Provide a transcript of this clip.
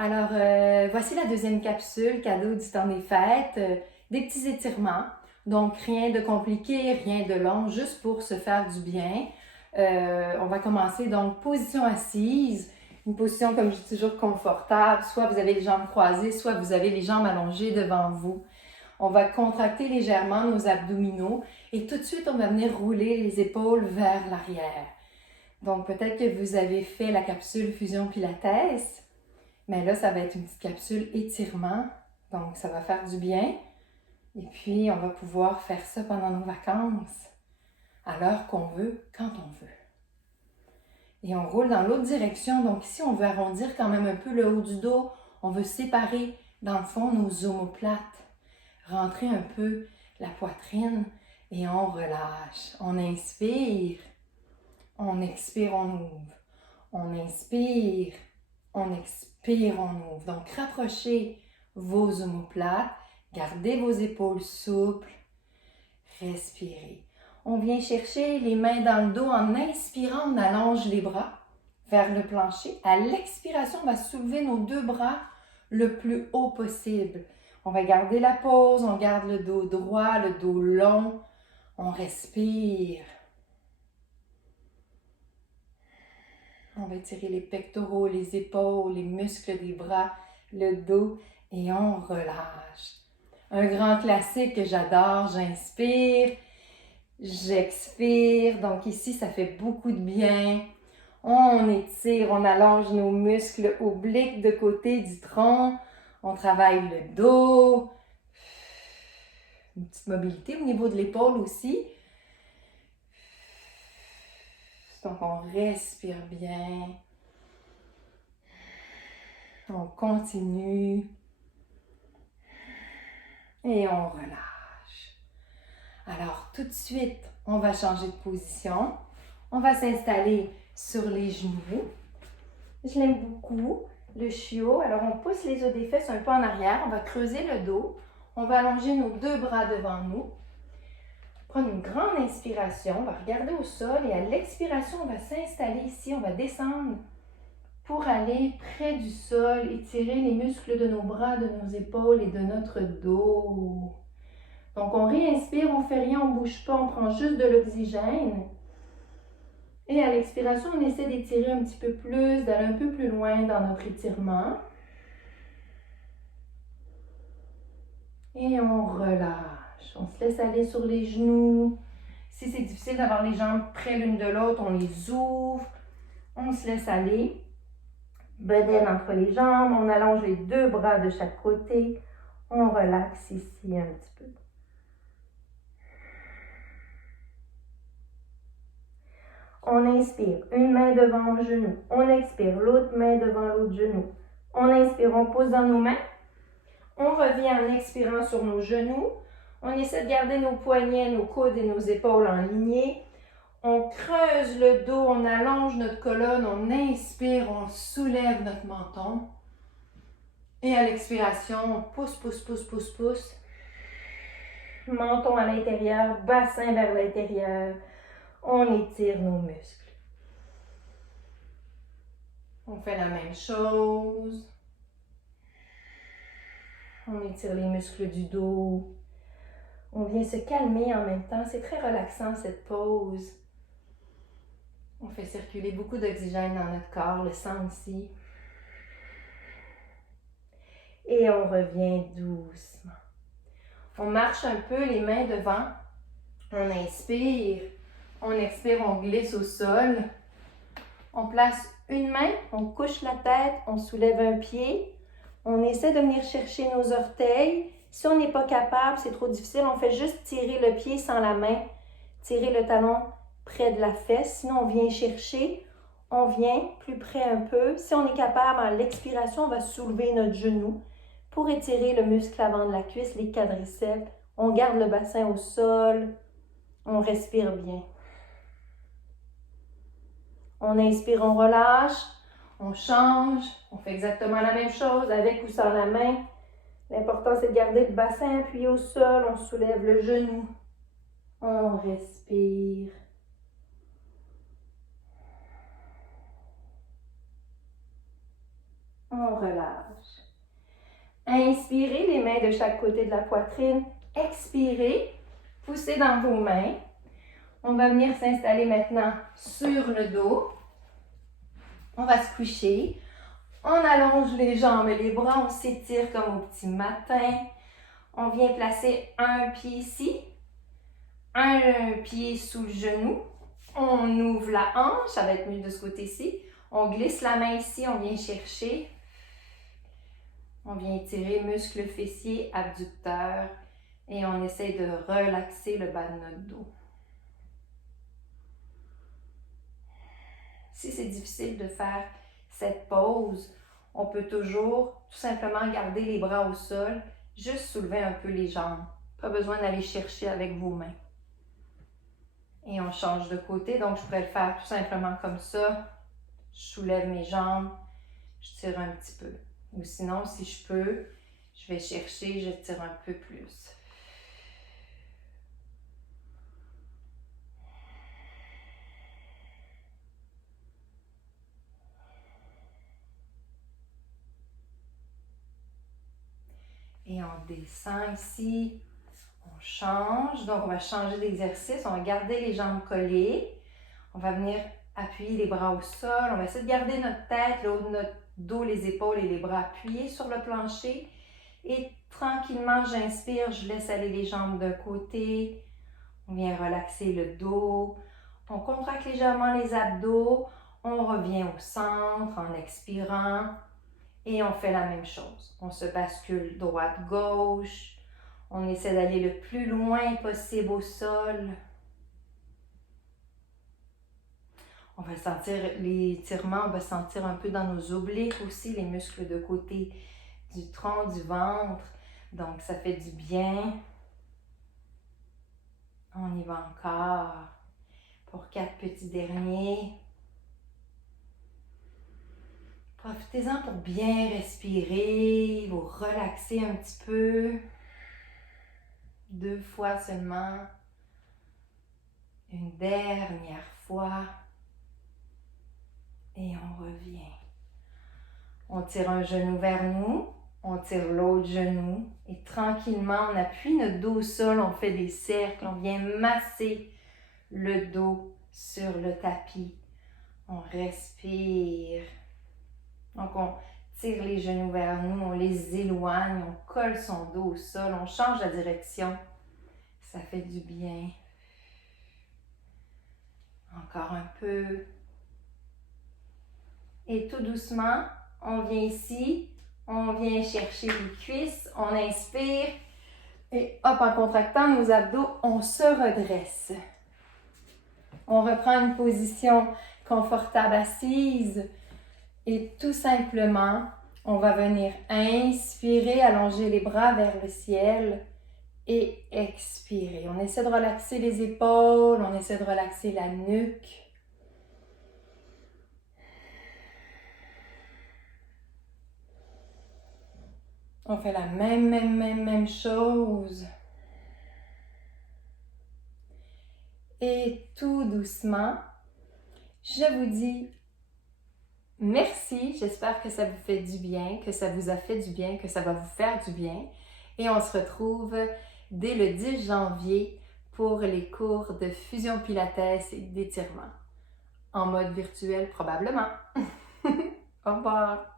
Alors, voici la deuxième capsule, cadeau du temps des fêtes. Des petits étirements. Donc, rien de compliqué, rien de long, juste pour se faire du bien. On va commencer donc position assise. Une position, comme je dis toujours, confortable. Soit vous avez les jambes croisées, soit vous avez les jambes allongées devant vous. On va contracter légèrement nos abdominaux et tout de suite, on va venir rouler les épaules vers l'arrière. Donc, peut-être que vous avez fait la capsule Fusion Pilates. Mais là, ça va être une petite capsule étirement, donc ça va faire du bien. Et puis, on va pouvoir faire ça pendant nos vacances, à l'heure qu'on veut, quand on veut. Et on roule dans l'autre direction, donc ici, on veut arrondir quand même un peu le haut du dos. On veut séparer, dans le fond, nos omoplates. Rentrer un peu la poitrine et on relâche. On inspire, on expire, on ouvre. On inspire, on expire, on ouvre. Donc, rapprochez vos omoplates, gardez vos épaules souples, respirez. On vient chercher les mains dans le dos. En inspirant, on allonge les bras vers le plancher. À l'expiration, on va soulever nos deux bras le plus haut possible. On va garder la pose, on garde le dos droit, le dos long. On respire. On va étirer les pectoraux, les épaules, les muscles des bras, le dos et on relâche. Un grand classique que j'adore, j'inspire, j'expire. Donc ici, ça fait beaucoup de bien. On étire, on allonge nos muscles obliques de côté du tronc. On travaille le dos. Une petite mobilité au niveau de l'épaule aussi. Donc, on respire bien. On continue. Et on relâche. Alors, tout de suite, on va changer de position. On va s'installer sur les genoux. Je l'aime beaucoup, le chiot. Alors, on pousse les os des fesses un peu en arrière. On va creuser le dos. On va allonger nos deux bras devant nous. Prendre une grande inspiration. On va regarder au sol et à l'expiration, on va s'installer ici. On va descendre pour aller près du sol, étirer les muscles de nos bras, de nos épaules et de notre dos. Donc, on réinspire, on ne fait rien, on ne bouge pas, on prend juste de l'oxygène. Et à l'expiration, on essaie d'étirer un petit peu plus, d'aller un peu plus loin dans notre étirement. Et on relâche. On se laisse aller sur les genoux. Si c'est difficile d'avoir les jambes près l'une de l'autre, on les ouvre. On se laisse aller. Bedaine entre les jambes. On allonge les deux bras de chaque côté. On relaxe ici un petit peu. On inspire, une main devant le genou. On expire, l'autre main devant l'autre genou. On inspire, on pose dans nos mains. On revient en expirant sur nos genoux. On essaie de garder nos poignets, nos coudes et nos épaules en lignée. On creuse le dos, on allonge notre colonne, on inspire, on soulève notre menton. Et à l'expiration, on pousse, pousse, pousse, pousse, pousse. Menton à l'intérieur, bassin vers l'intérieur. On étire nos muscles. On fait la même chose. On étire les muscles du dos. On vient se calmer en même temps. C'est très relaxant cette pause. On fait circuler beaucoup d'oxygène dans notre corps, le sang aussi. Et on revient doucement. On marche un peu les mains devant. On inspire. On expire, on glisse au sol. On place une main, on couche la tête, on soulève un pied. On essaie de venir chercher nos orteils. Si on n'est pas capable, c'est trop difficile, on fait juste tirer le pied sans la main. Tirer le talon près de la fesse. Sinon, on vient chercher. On vient plus près un peu. Si on est capable, à l'expiration, on va soulever notre genou pour étirer le muscle avant de la cuisse, les quadriceps. On garde le bassin au sol. On respire bien. On inspire, on relâche, on change, on fait exactement la même chose avec ou sans la main. L'important, c'est de garder le bassin appuyé au sol, on soulève le genou, on respire. On on relâche. Inspirez les mains de chaque côté de la poitrine. Expirez, poussez dans vos mains. On va venir s'installer maintenant sur le dos. On va se coucher. On allonge les jambes et les bras. On s'étire comme au petit matin. On vient placer un pied ici, un pied sous le genou. On ouvre la hanche, ça va être mieux de ce côté-ci. On glisse la main ici, on vient chercher. On vient étirer muscles fessiers, abducteurs et on essaie de relaxer le bas de notre dos. Si c'est difficile de faire cette pause, on peut toujours tout simplement garder les bras au sol, juste soulever un peu les jambes. Pas besoin d'aller chercher avec vos mains. Et on change de côté, donc je pourrais le faire tout simplement comme ça. Je soulève mes jambes, je tire un petit peu. Ou sinon, si je peux, je vais chercher, je tire un peu plus. Et on descend ici, on change. Donc, on va changer d'exercice, on va garder les jambes collées. On va venir appuyer les bras au sol. On va essayer de garder notre tête, le haut de notre dos, les épaules et les bras appuyés sur le plancher. Et tranquillement, j'inspire, je laisse aller les jambes d'un côté. On vient relaxer le dos. On contracte légèrement les abdos. On revient au centre en expirant. Et on fait la même chose. On se bascule droite-gauche. On essaie d'aller le plus loin possible au sol. On va sentir l'étirement, on va sentir un peu dans nos obliques aussi, les muscles de côté du tronc, du ventre. Donc, ça fait du bien. On y va encore pour 4 petits derniers. Profitez-en pour bien respirer, vous relaxer un petit peu. 2 fois seulement. Une dernière fois. Et on revient. On tire un genou vers nous, on tire l'autre genou et tranquillement, on appuie notre dos au sol, on fait des cercles, on vient masser le dos sur le tapis. On respire. Donc, on tire les genoux vers nous, on les éloigne, on colle son dos au sol, on change la direction. Ça fait du bien. Encore un peu. Et tout doucement, on vient ici, on vient chercher les cuisses, on inspire et hop, en contractant nos abdos, on se redresse. On reprend une position confortable assise et tout simplement, on va venir inspirer, allonger les bras vers le ciel et expirer. On essaie de relaxer les épaules, on essaie de relaxer la nuque. On fait la même chose. Et tout doucement, je vous dis merci. J'espère que ça vous fait du bien, que ça vous a fait du bien, que ça va vous faire du bien. Et on se retrouve dès le 10 janvier pour les cours de fusion pilates et d'étirement. En mode virtuel probablement. Au revoir!